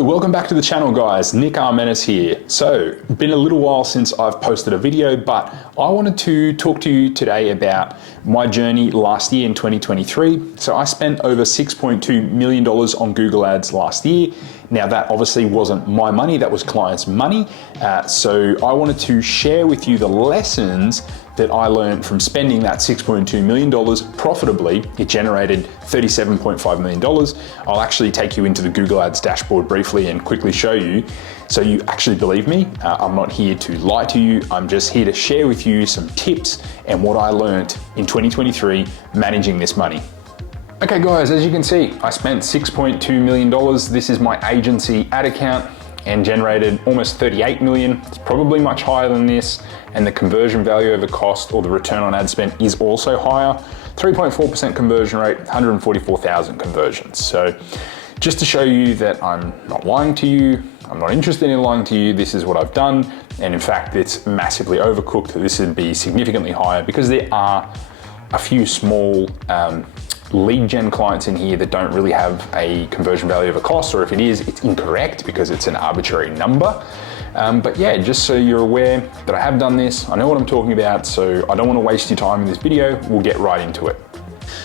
Welcome back to the channel, guys. Nick Armenis here. So, been a little while since I've posted a video, but I wanted to talk to you today about my journey last year in 2023. So I spent over $6.2 million on Google Ads last year. Now that obviously wasn't my money, that was clients' money. So I wanted to share with you the lessons that I learned from spending that $6.2 million profitably. It generated $37.5 million. I'll actually take you into the Google Ads dashboard briefly and quickly show you, so you actually believe me. I'm not here to lie to you. I'm just here to share with you some tips and what I learned in 2023 managing this money. Okay guys, as you can see, I spent $6.2 million. This is my agency ad account and generated almost 38 million. It's probably much higher than this, and the conversion value over cost, or the return on ad spend, is also higher. 3.4% conversion rate, 144,000 conversions. So just to show you that I'm not lying to you, I'm not interested in lying to you, this is what I've done. And in fact, it's massively overcooked. This would be significantly higher because there are a few small lead gen clients in here that don't really have a conversion value over cost, or if it is, it's incorrect because it's an arbitrary number. But yeah, just so you're aware that I have done this, I know what I'm talking about, so I don't want to waste your time in this video. We'll get right into it.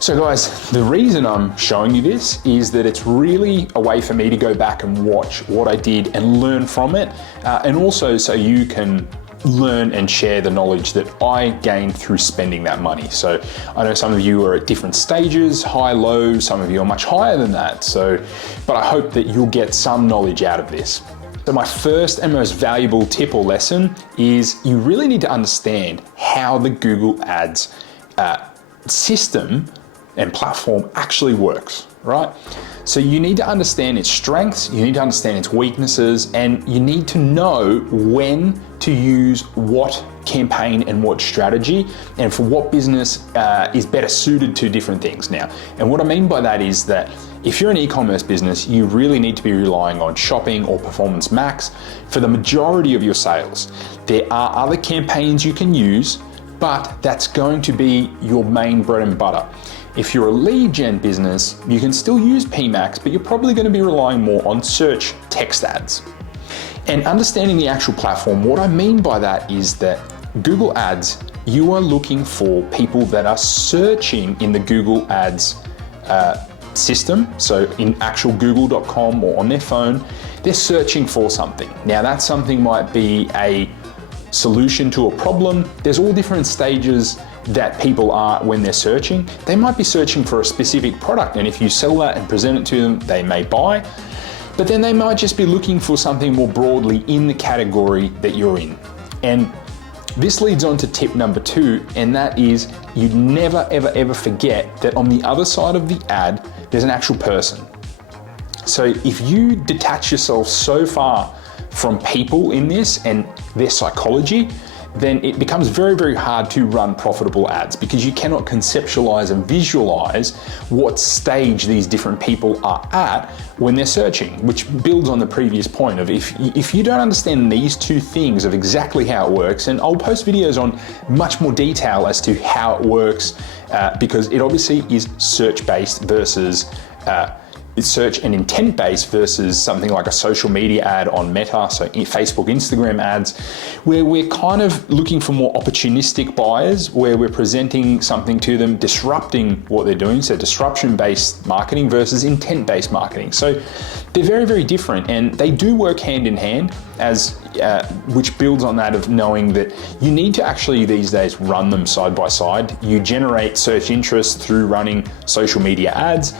So guys, the reason I'm showing you this is that it's really a way for me to go back and watch what I did and learn from it, and also so you can learn and share the knowledge that I gained through spending that money. So I know some of you are at different stages, high, low, some of you are much higher than that. But I hope that you'll get some knowledge out of this. So my first and most valuable tip or lesson is you really need to understand how the Google Ads system and platform actually works, right? So you need to understand its strengths, you need to understand its weaknesses, and you need to know when to use what campaign and what strategy, and for what business is better suited to different things now. And what I mean by that is that if you're an e-commerce business, you really need to be relying on Shopping or Performance Max for the majority of your sales. There are other campaigns you can use, but that's going to be your main bread and butter. If you're a lead gen business, you can still use PMax, but you're probably going to be relying more on search text ads. And understanding the actual platform, what I mean by that is that Google Ads, you are looking for people that are searching in the Google Ads system. So in actual google.com or on their phone, they're searching for something. Now that something might be a solution to a problem. There's all different stages that people are when they're searching. They might be searching for a specific product, and if you sell that and present it to them, they may buy. But then they might just be looking for something more broadly in the category that you're in. And this leads on to tip number 2, and that is you never, ever, ever forget that on the other side of the ad, there's an actual person. So if you detach yourself so far from people in this and their psychology, then it becomes very, very hard to run profitable ads because you cannot conceptualize and visualize what stage these different people are at when they're searching, which builds on the previous point of if you don't understand these two things of exactly how it works, and I'll post videos on much more detail as to how it works because it obviously is search-based versus it's search and intent based versus something like a social media ad on Meta, so Facebook, Instagram ads, where we're kind of looking for more opportunistic buyers, where we're presenting something to them, disrupting what they're doing. So disruption based marketing versus intent based marketing. So they're very, very different, and they do work hand in hand, which builds on that of knowing that you need to actually these days run them side by side. You generate search interest through running social media ads,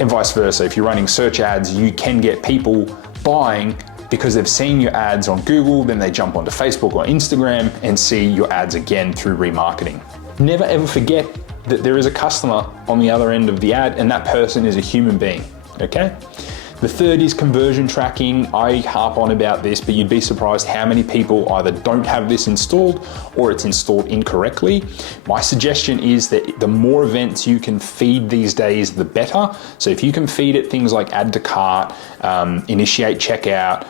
and vice versa. If you're running search ads, you can get people buying because they've seen your ads on Google, then they jump onto Facebook or Instagram and see your ads again through remarketing. Never ever forget that there is a customer on the other end of the ad, and that person is a human being, okay? The third is conversion tracking. I harp on about this, but you'd be surprised how many people either don't have this installed or it's installed incorrectly. My suggestion is that the more events you can feed these days, the better. So if you can feed it things like add to cart, initiate checkout,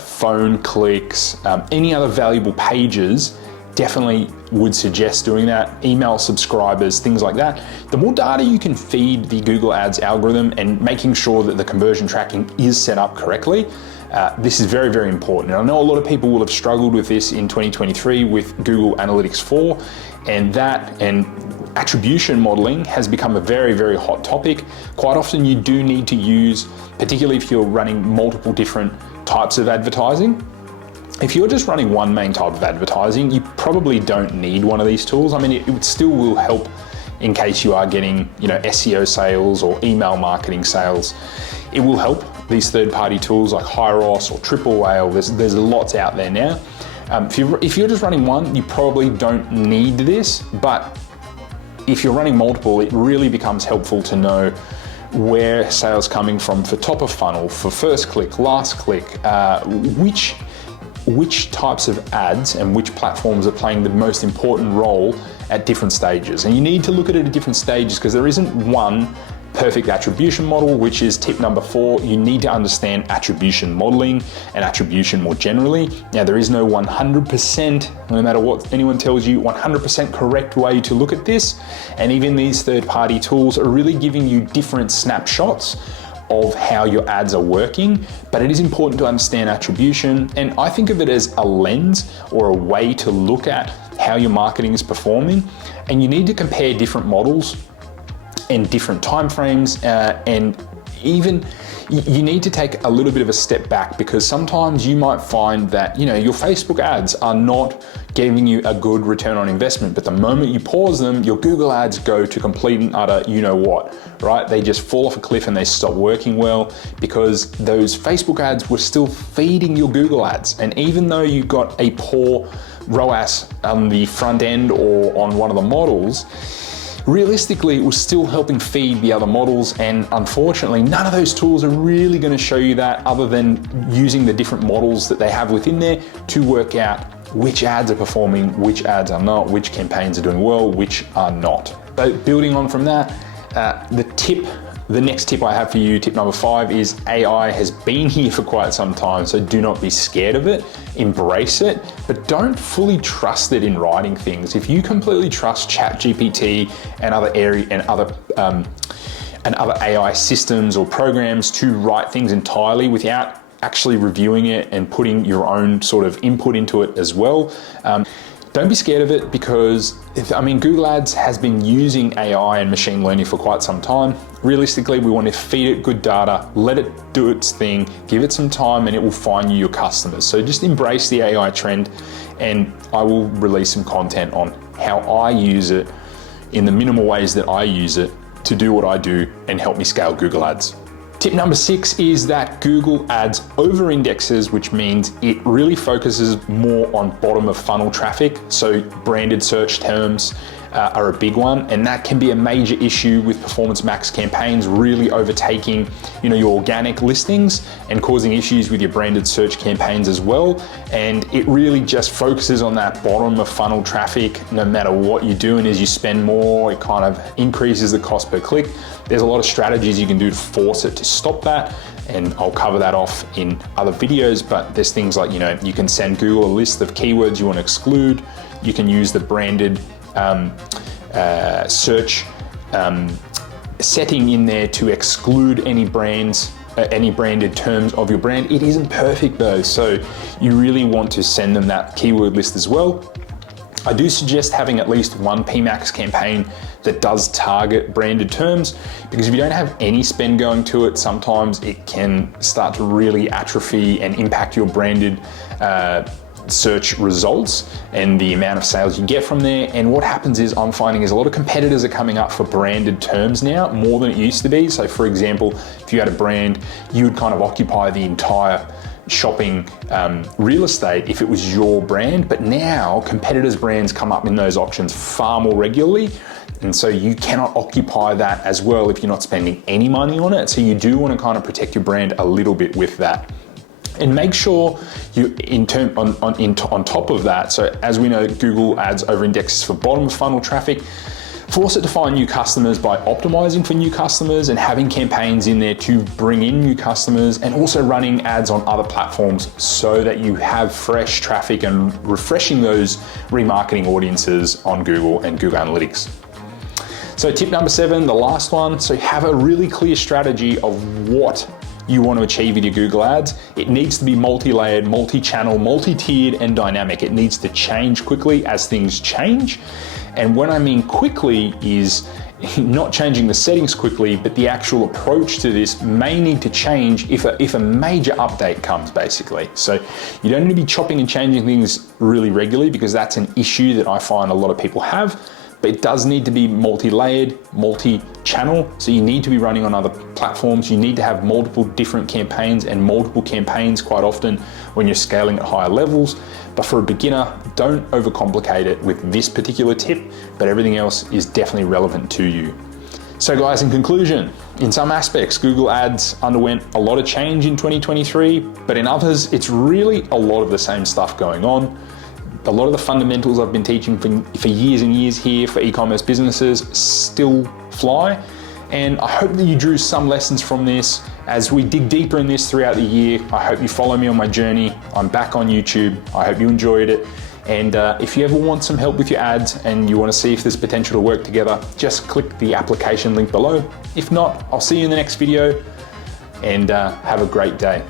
phone clicks, any other valuable pages, definitely would suggest doing that. Email subscribers, things like that. The more data you can feed the Google Ads algorithm and making sure that the conversion tracking is set up correctly, this is very, very important. And I know a lot of people will have struggled with this in 2023 with Google Analytics 4, and attribution modeling has become a very, very hot topic. Quite often you do need to use, particularly if you're running multiple different types of advertising. If you're just running one main type of advertising, you probably don't need one of these tools. I mean, it still will help in case you are getting, SEO sales or email marketing sales. It will help. These third-party tools like Hyros or Triple Whale, there's lots out there now. If you're just running one, you probably don't need this, but if you're running multiple, it really becomes helpful to know where sales coming from for top of funnel, for first click, last click, which types of ads and which platforms are playing the most important role at different stages. And you need to look at it at different stages because there isn't one perfect attribution model, which is tip number 4. You need to understand attribution modeling and attribution more generally. Now, there is no 100%, no matter what anyone tells you, 100% correct way to look at this. And even these third-party tools are really giving you different snapshots of how your ads are working, but it is important to understand attribution. And I think of it as a lens or a way to look at how your marketing is performing. And you need to compare different models and different timeframes, and even you need to take a little bit of a step back, because sometimes you might find that your Facebook ads are not giving you a good return on investment, but the moment you pause them, your Google ads go to complete and utter right? They just fall off a cliff and they stop working well because those Facebook ads were still feeding your Google ads. And even though you got a poor ROAS on the front end or on one of the models, realistically, it was still helping feed the other models, and unfortunately, none of those tools are really going to show you that other than using the different models that they have within there to work out which ads are performing, which ads are not, which campaigns are doing well, which are not. But building on from that, the next tip I have for you, tip number 5, is AI has been here for quite some time, so do not be scared of it, embrace it, but don't fully trust it in writing things. If you completely trust ChatGPT and other AI systems or programs to write things entirely without actually reviewing it and putting your own sort of input into it as well, don't be scared of it, because Google Ads has been using AI and machine learning for quite some time. Realistically, we want to feed it good data, let it do its thing, give it some time, and it will find you your customers. So just embrace the AI trend, and I will release some content on how I use it in the minimal ways that I use it to do what I do and help me scale Google Ads. Tip number 6 is that Google Ads over-indexes, which means it really focuses more on bottom of funnel traffic. So branded search terms are a big one, and that can be a major issue with Performance Max campaigns really overtaking your organic listings and causing issues with your branded search campaigns as well. And it really just focuses on that bottom of funnel traffic. No matter what you're doing, as you spend more, it kind of increases the cost per click. There's a lot of strategies you can do to force it to stop that, and I'll cover that off in other videos. But there's things like, you can send Google a list of keywords you want to exclude. You can use the branded search setting in there to exclude any branded terms of your brand. It isn't perfect though, so you really want to send them that keyword list as well. I do suggest having at least one PMax campaign that does target branded terms, because if you don't have any spend going to it, sometimes it can start to really atrophy and impact your branded search results and the amount of sales you get from there. And what happens is, I'm finding is a lot of competitors are coming up for branded terms now more than it used to be. So for example, if you had a brand, you would kind of occupy the entire shopping real estate if it was your brand, but now competitors' brands come up in those auctions far more regularly, and so you cannot occupy that as well if you're not spending any money on it. So you do want to kind of protect your brand a little bit with that. And make sure you, on top of that, so as we know, Google Ads over-indexes for bottom of funnel traffic. Force it to find new customers by optimizing for new customers and having campaigns in there to bring in new customers, and also running ads on other platforms so that you have fresh traffic and refreshing those remarketing audiences on Google and Google Analytics. So tip number 7, the last one. So have a really clear strategy of what you want to achieve in your Google Ads. It needs to be multi-layered, multi-channel, multi-tiered, and dynamic. It needs to change quickly as things change. And what I mean quickly is not changing the settings quickly, but the actual approach to this may need to change if a major update comes, basically. So you don't need to be chopping and changing things really regularly, because that's an issue that I find a lot of people have. But it does need to be multi-layered, multi-channel. So you need to be running on other platforms. You need to have multiple different campaigns, and multiple campaigns quite often when you're scaling at higher levels. But for a beginner, don't overcomplicate it with this particular tip, but everything else is definitely relevant to you. So guys, in conclusion, in some aspects, Google Ads underwent a lot of change in 2023, but in others, it's really a lot of the same stuff going on. A lot of the fundamentals I've been teaching for years and years here for e-commerce businesses still fly. And I hope that you drew some lessons from this. As we dig deeper in this throughout the year, I hope you follow me on my journey. I'm back on YouTube. I hope you enjoyed it. And if you ever want some help with your ads and you want to see if there's potential to work together, just click the application link below. If not, I'll see you in the next video, and have a great day.